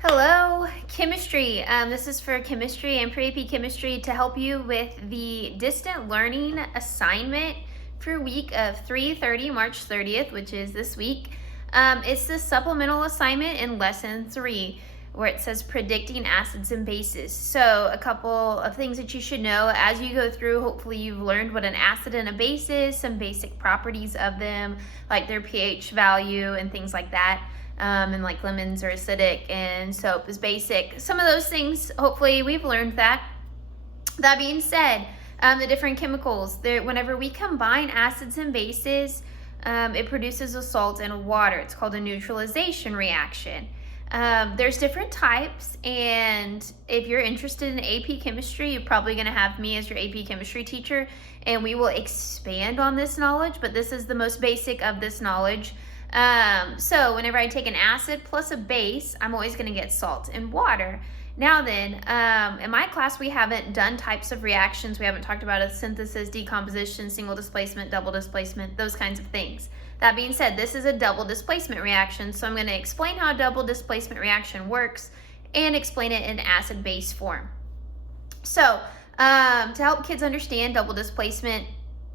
Hello, chemistry. This is for chemistry and pre-AP chemistry to help you with the distant learning assignment for week of 3/30, March 30th, which is this week. It's the supplemental assignment in lesson 3 where it says predicting acids and bases. So a couple of things that you should know as you go through. Hopefully you've learned what an acid and a base is, some basic properties of them, like their pH value and things like that. And like lemons are acidic and soap is basic. Some of those things, hopefully we've learned that. That being said, the different chemicals, whenever we combine acids and bases, it produces a salt and a water. It's called a neutralization reaction. There's different types, and if you're interested in AP chemistry, you're probably going to have me as your AP chemistry teacher, and we will expand on this knowledge, but this is the most basic of this knowledge. So whenever I take an acid plus a base, I'm always going to get salt and water. Now then, in my class, we haven't done types of reactions. We haven't talked about a synthesis, decomposition, single displacement, double displacement, those kinds of things. That being said, this is a double displacement reaction, so I'm going to explain how a double displacement reaction works and explain it in acid-base form. So, to help kids understand double displacement,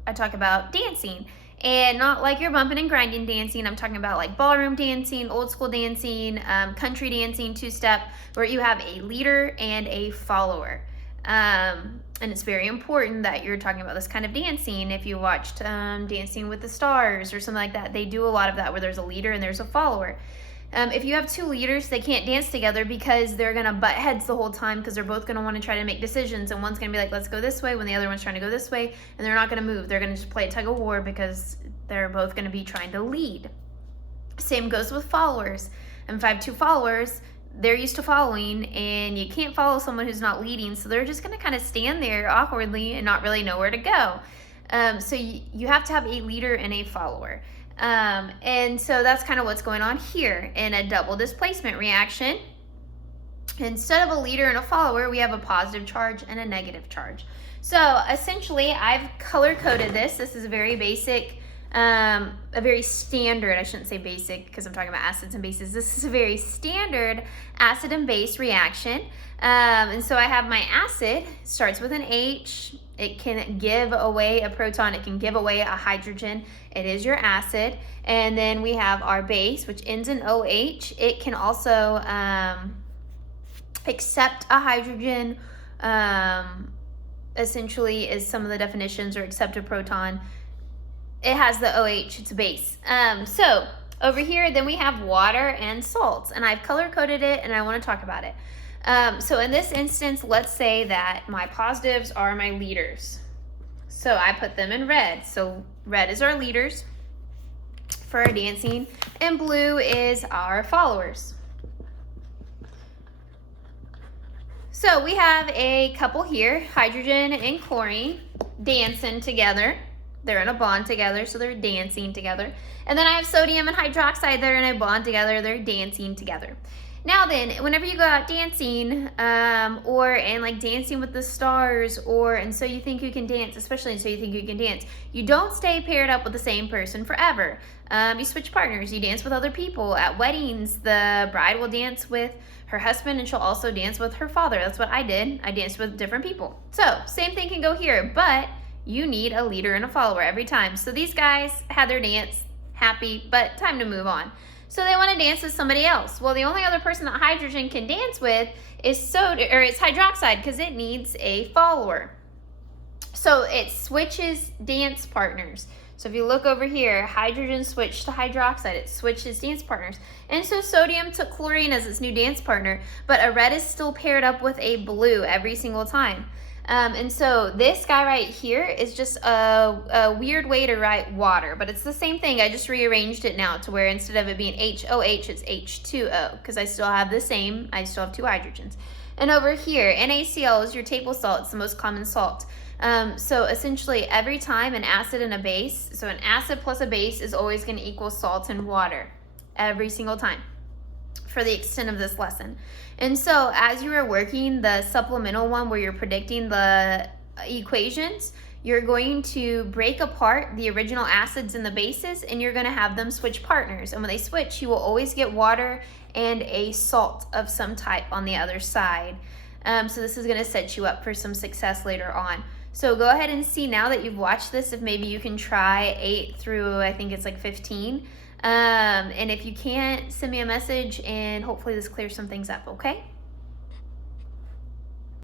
I talk about dancing. And not like your bumping and grinding dancing. I'm talking about like ballroom dancing, old school dancing, country dancing, two-step, where you have a leader and a follower. And it's very important that you're talking about this kind of dancing. If you watched Dancing with the Stars or something like that, they do a lot of that where there's a leader and there's a follower. If you have two leaders, they can't dance together because they're going to butt heads the whole time because they're both going to want to try to make decisions. And one's going to be like, let's go this way, when the other one's trying to go this way. And they're not going to move. They're going to just play a tug of war because they're both going to be trying to lead. Same goes with followers. And if I have two followers, they're used to following, and you can't follow someone who's not leading. So they're just going to kind of stand there awkwardly and not really know where to go. So you have to have a leader and a follower. And so that's kind of what's going on here in a double displacement reaction. Instead of a leader and a follower, we have a positive charge and a negative charge. So essentially, I've color-coded this. This is a very basic, a very standard, I shouldn't say basic because I'm talking about acids and bases. This is a very standard acid and base reaction. And so I have my acid, starts with an H. It can give away a proton. It can give away a hydrogen. It is your acid. And then we have our base, which ends in OH. It can also accept a hydrogen, essentially is some of the definitions, or accept a proton. It has the OH, it's a base. So over here, then we have water and salts. And I've color-coded it, and I want to talk about it. So in this instance, let's say that my positives are my leaders. So I put them in red. So red is our leaders for our dancing, and blue is our followers. So we have a couple here, hydrogen and chlorine, dancing together. They're in a bond together, so they're dancing together. And then I have sodium and hydroxide that are in a bond together. They're dancing together. Now then, whenever you go out dancing, or in like Dancing with the Stars, or And So You Think You Can Dance, especially in So You Think You Can Dance, you don't stay paired up with the same person forever. You switch partners, you dance with other people. At weddings, the bride will dance with her husband, and she'll also dance with her father. That's what I did. I danced with different people. So, same thing can go here, but you need a leader and a follower every time. So these guys had their dance, happy, but time to move on. So they want to dance with somebody else. Well, the only other person that hydrogen can dance with is it's hydroxide, because it needs a follower. So it switches dance partners. So if you look over here, hydrogen switched to hydroxide. It switches dance partners. And so sodium took chlorine as its new dance partner, but a red is still paired up with a blue every single time. And so this guy right here is just a weird way to write water, but it's the same thing. I just rearranged it now to where instead of it being HOH, it's H2O, because I still have I still have two hydrogens. And over here, NaCl is your table salt. It's the most common salt. So essentially every time an acid and a base, so an acid plus a base is always going to equal salt and water every single time for the extent of this lesson. And so as you are working the supplemental one where you're predicting the equations, you're going to break apart the original acids and the bases, and you're going to have them switch partners. And when they switch, you will always get water and a salt of some type on the other side. So this is going to set you up for some success later on. So go ahead and see now that you've watched this if maybe you can try 8 through, I think it's like 15. And if you can't, send me a message and hopefully this clears some things up, okay?